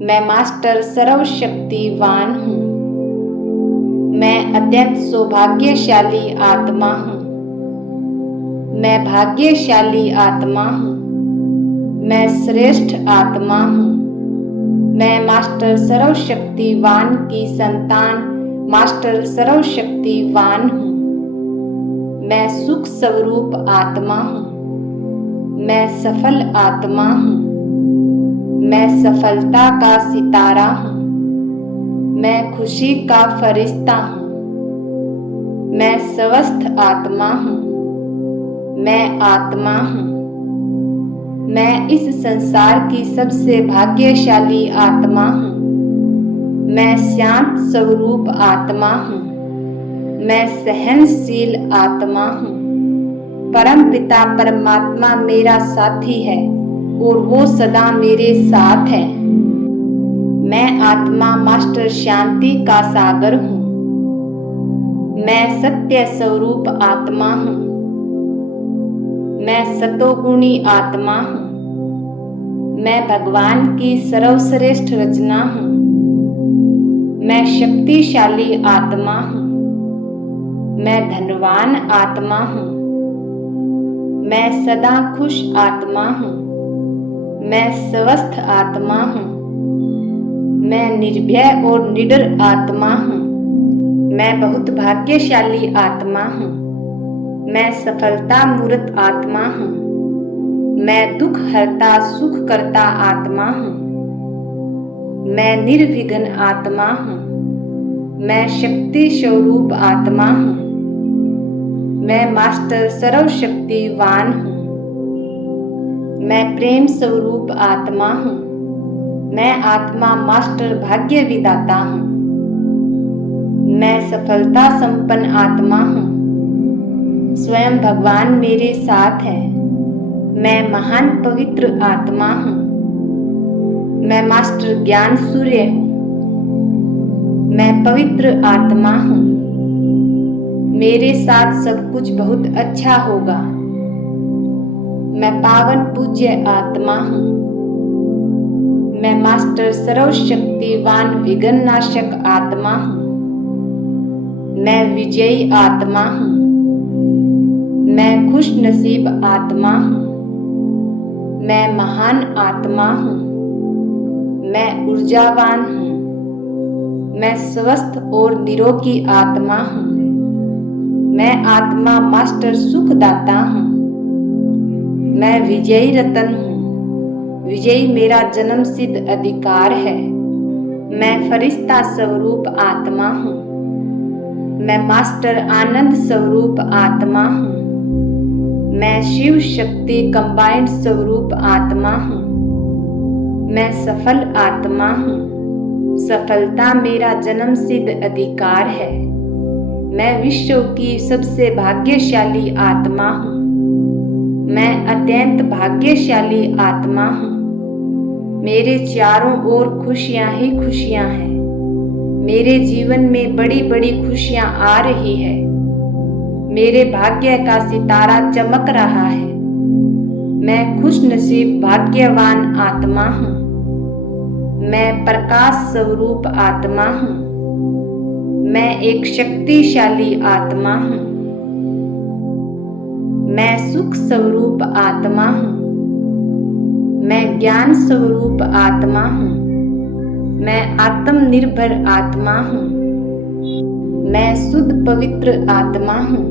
मैं मास्टर सर्वशक्तिवान हूँ। मैं अत्यंत सौभाग्यशाली आत्मा हूँ। मैं भाग्यशाली आत्मा हूँ। मैं श्रेष्ठ आत्मा हूँ। मैं मास्टर सर्वशक्तिवान की संतान मास्टर सर्वशक्तिवान हूँ। मैं सुख स्वरूप आत्मा हूँ। मैं सफल आत्मा हूँ। मैं सफलता का सितारा हूँ। मैं खुशी का फरिश्ता हूँ। मैं स्वस्थ आत्मा हूँ। मैं आत्मा हूँ। मैं इस संसार की सबसे भाग्यशाली आत्मा हूँ। मैं शांत स्वरूप आत्मा हूँ। मैं सहनशील आत्मा हूँ। परमपिता परमात्मा मेरा साथी है और वो सदा मेरे साथ है। मैं आत्मा मास्टर शांति का सागर हूँ। मैं सत्य स्वरूप आत्मा हूँ। मैं सतोगुणी आत्मा हूँ। मैं भगवान की सर्वश्रेष्ठ रचना हूँ। मैं शक्तिशाली आत्मा हूँ। मैं धनवान आत्मा हूँ। मैं सदा खुश आत्मा हूँ। मैं स्वस्थ आत्मा हूँ। मैं निर्भय और निडर आत्मा हूँ। मैं बहुत भाग्यशाली आत्मा हूँ। मैं सफलता मूर्त आत्मा हूँ। मैं दुख हरता सुख करता आत्मा हूँ। मैं निर्विघ्न आत्मा हूँ। मैं शक्ति स्वरूप आत्मा हूँ। मैं मास्टर सर्वशक्तिवान हूँ। मैं प्रेम स्वरूप आत्मा हूँ। मैं आत्मा मास्टर भाग्य विदाता हूँ। मैं सफलता संपन्न आत्मा हूँ। स्वयं भगवान मेरे साथ है। मैं महान पवित्र आत्मा हूँ। मैं मास्टर ज्ञान सूर्य हूँ। मैं पवित्र आत्मा हूँ। मेरे साथ सब कुछ बहुत अच्छा होगा। मैं पावन पूज्य आत्मा हूँ। मैं मास्टर सर्वशक्तिवान विघ्न नाशक आत्मा हूँ। मैं विजयी आत्मा हूँ। मैं खुश नसीब आत्मा हूँ। मैं महान आत्मा हूँ। मैं ऊर्जावान हूँ। मैं स्वस्थ और निरोगी आत्मा हूँ। मैं आत्मा मास्टर सुखदाता हूँ। मैं विजयी रतन हूँ। विजयी मेरा जन्म सिद्ध अधिकार है। मैं फरिश्ता स्वरूप आत्मा हूँ। मैं मास्टर आनंद स्वरूप आत्मा हूँ। मैं शिव शक्ति कंबाइंड स्वरूप आत्मा हूँ। मैं सफल आत्मा हूँ। सफलता मेरा जन्म सिद्ध अधिकार है। मैं विश्व की सबसे भाग्यशाली आत्मा हूँ। मैं अत्यंत भाग्यशाली आत्मा हूँ। मेरे चारों ओर खुशियाँ ही खुशियाँ हैं। मेरे जीवन में बड़ी बड़ी खुशियाँ आ रही है। मेरे भाग्य का सितारा चमक रहा है। मैं खुश नसीब भाग्यवान आत्मा हूँ। मैं प्रकाश स्वरूप आत्मा हूँ। मैं एक शक्तिशाली आत्मा हूँ। मैं सुख स्वरूप आत्मा हूँ। मैं ज्ञान स्वरूप आत्मा हूँ। मैं आत्मनिर्भर आत्मा हूँ। मैं शुद्ध पवित्र आत्मा हूँ।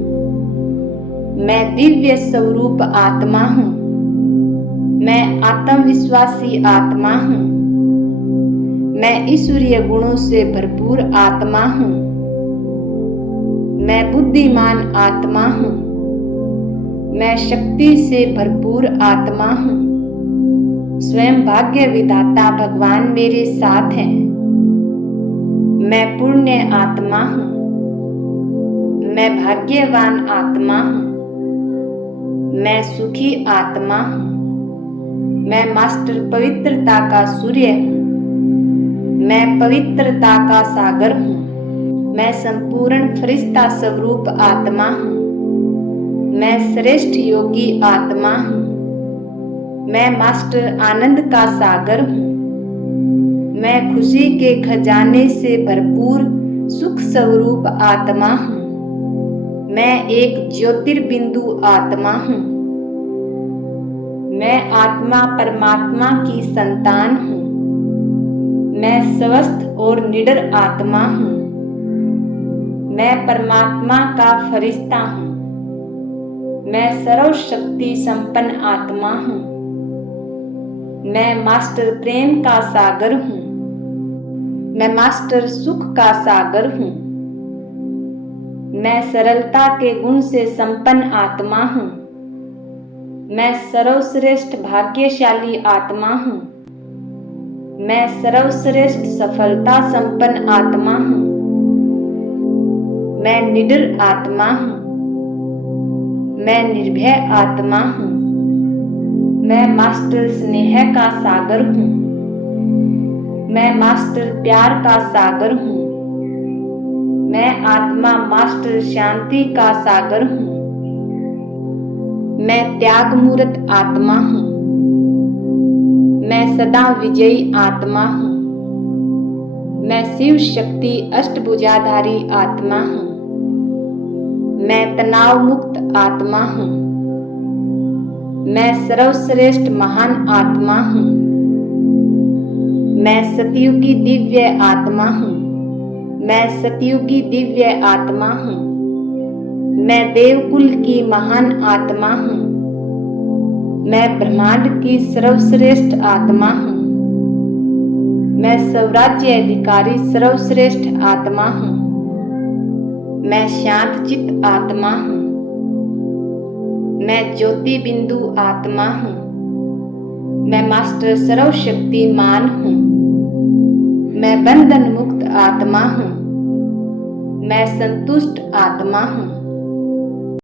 मैं दिव्य स्वरूप आत्मा हूँ। मैं आत्मविश्वासी आत्मा हूँ। मैं ईश्वरीय गुणों से भरपूर आत्मा हूँ। मैं बुद्धिमान आत्मा हूँ। मैं शक्ति से भरपूर आत्मा हूँ। स्वयं भाग्य विधाता भगवान मेरे साथ हैं। मैं पुण्य आत्मा हूँ। मैं भाग्यवान आत्मा हूँ। मैं सुखी आत्मा हूँ। मैं मास्टर पवित्रता का सूर्य हूँ। मैं पवित्रता का सागर हूँ। मैं संपूर्ण फरिश्ता स्वरूप आत्मा हूँ। मैं श्रेष्ठ योगी आत्मा हूँ। मैं मास्टर आनंद का सागर हूँ। मैं खुशी के खजाने से भरपूर सुख स्वरूप आत्मा हूँ। मैं एक ज्योतिर्बिंदु आत्मा हूँ। मैं आत्मा परमात्मा की संतान हूँ। मैं स्वस्थ और निडर आत्मा हूँ। मैं परमात्मा का फरिश्ता हूँ। मैं सर्वशक्ति संपन्न आत्मा हूँ। मैं मास्टर प्रेम का सागर हूँ। मैं मास्टर सुख का सागर हूँ। मैं सरलता के गुण से संपन्न आत्मा हूँ। मैं सर्वश्रेष्ठ भाग्यशाली आत्मा हूँ। मैं सर्वश्रेष्ठ सफलता संपन्न आत्मा हूँ। मैं निडर आत्मा हूँ। मैं निर्भय आत्मा हूँ। मैं मास्टर स्नेह का सागर हूँ। मैं मास्टर प्यार का सागर हूँ। मैं आत्मा मास्टर शांति का सागर हूँ। मैं त्याग मूर्त आत्मा हूँ। मैं सदा विजयी आत्मा हूँ। मैं शिव शक्ति अष्टभुजाधारी आत्मा हूँ। मैं तनाव मुक्त आत्मा हूँ। मैं सर्वश्रेष्ठ महान आत्मा हूँ। मैं सतयुगी दिव्य आत्मा हूँ। मैं सतयुगी दिव्य आत्मा हूँ। मैं देवकुल की महान आत्मा हूँ। मैं ब्रह्मांड की सर्वश्रेष्ठ आत्मा हूँ। मैं स्वराज्य अधिकारी सर्वश्रेष्ठ आत्मा हूँ। मैं शांत चित्त आत्मा हूँ। मैं ज्योति बिंदु आत्मा हूँ। मैं मास्टर सर्वशक्तिमान हूँ। मैं बंधन मुक्त आत्मा हूँ। मैं संतुष्ट आत्मा हूँ।